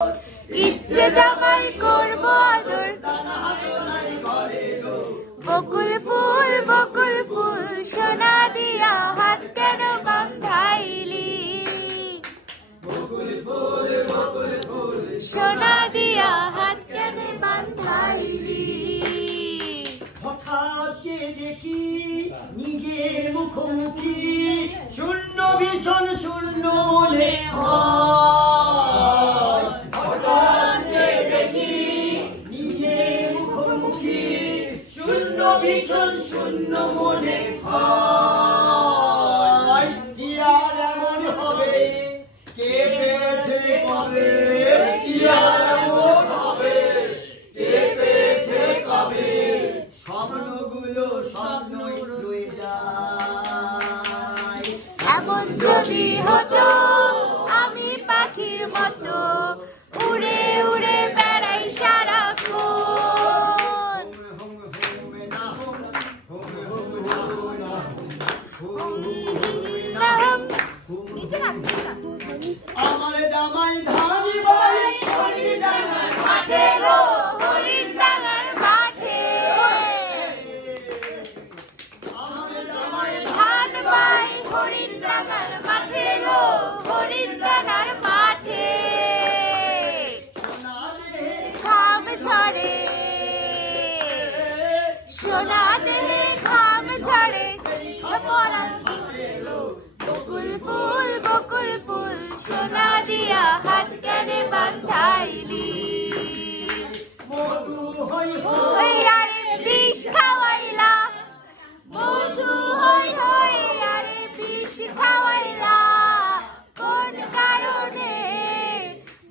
ইচ্ছে জামাই করব আদর বকুল ফুল সোনা দিয়া হাত কেন বাঁধাইলি সোনা দিয়া হাত কেন বাঁধাইলি হঠাৎ দেখি নিজের মুখোমুখি শূন্য ভীষণ শূন্য মনে হঠাৎ দেখি নিজের মুখোমুখি শূন্য ভীষণ শূন্য মনে হয় কি আর এমন হবে কে পেয়েছে কবে কি আর এমন হবে কে পেয়েছে কবে স্বপ্নগুলো স্বপ্নই রয়ে যায় এমন যদি হতো আমি পাখির মতো উড়ে উড়ে বেড়াই সারাক্ষণ আমার জামাই ধানি বাড়ি হরির ডাঙার মাঠে গো হরির ডাঙার মাঠে আমার জামাই ধান বাই হরির ডাঙার মাঠে গো হরির ডাঙার মাঠে ঘাম ঝরে সোনা দেহে ঘাম ঝরে বকুল ফুল সোনা দিয়া হাত কেন বাঁধাইলি মধু হই ওই আরে বিষ খাওয়াইলা মধু হই আরে বিষ খাওয়াইলা কোন কারণে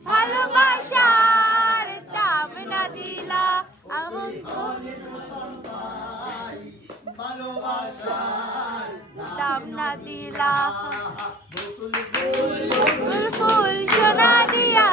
ভালোবাসার দাম না দিলা আমন ভালোবাসার দাম না দিলা বকুল ফুল সোনা দিয়া